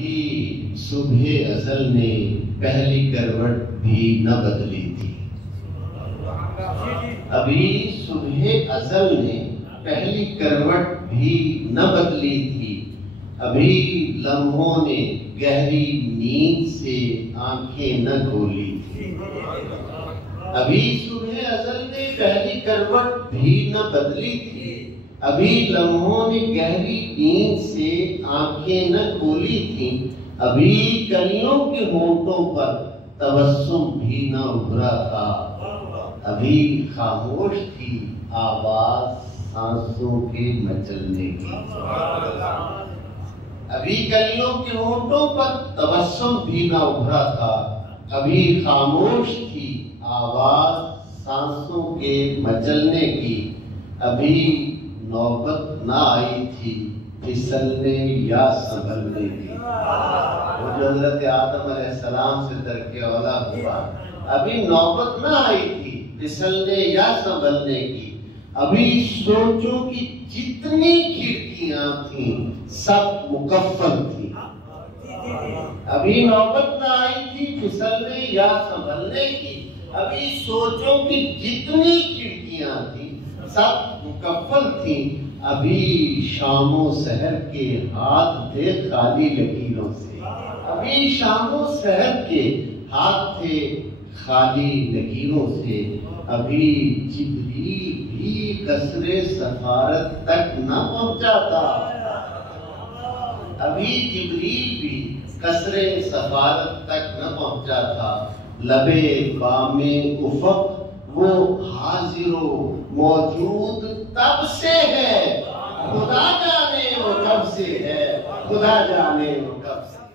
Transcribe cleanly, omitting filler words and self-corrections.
ابھی صبح ازل نے پہلی کروٹ بھی نہ بدلی تھی، ابھی صبح ازل نے پہلی کروٹ بھی نہ بدلی تھی، ابھی لمحوں نے گہری نیند سے آنکھیں نہ کھولی تھی، ابھی صبح ازل نے پہلی کروٹ بھی نہ بدلی تھی، ابھی لمحوں نے گہری نیند سے آنکھیں نہ کھولی تھیں، ابھی کلیوں کے ہونٹوں پر تبسم بھی نہ ابھرا تھا، ابھی خاموش تھی آواز سانسوں کے مچلنے کی، ابھی کلیوں کے ہونٹوں پر تبسم بھی نہ ابھرا تھا، ابھی خاموش تھی آواز سانسوں کے مچلنے کی، ابھی نوبت نہ آئی تھی پھسلنے یا سنبھلنے کی۔ وہ جو حضرت آدم علیہ السلام سے درک اولا ہوا، ابھی نوبت نہ آئی تھی پھسلنے یا سنبھلنے کی، ابھی سوچوں کی جتنی کھڑکیاں تھیں سب مکفل تھیں، ابھی نوبت نہ آئی تھی پھسلنے یا سنبھلنے کی، ابھی سوچوں کی جتنی کھڑکیاں تھیں سب مکفل تھیں، ابھی شام و سحر کے ہاتھ تھے خالی لکیروں سے، ابھی شام و سحر کے ہاتھ تھے خالی لکیروں سے، ابھی جبریل بھی قصر سفارت تک نہ پہنچا تھا، ابھی جبریل بھی قصر سفارت تک نہ پہنچا تھا، لبے بام افق وہ حاضر و موجود تب سے ہے، خدا جانے وہ کب سے ہے، خدا جانے وہ کب سے ہے۔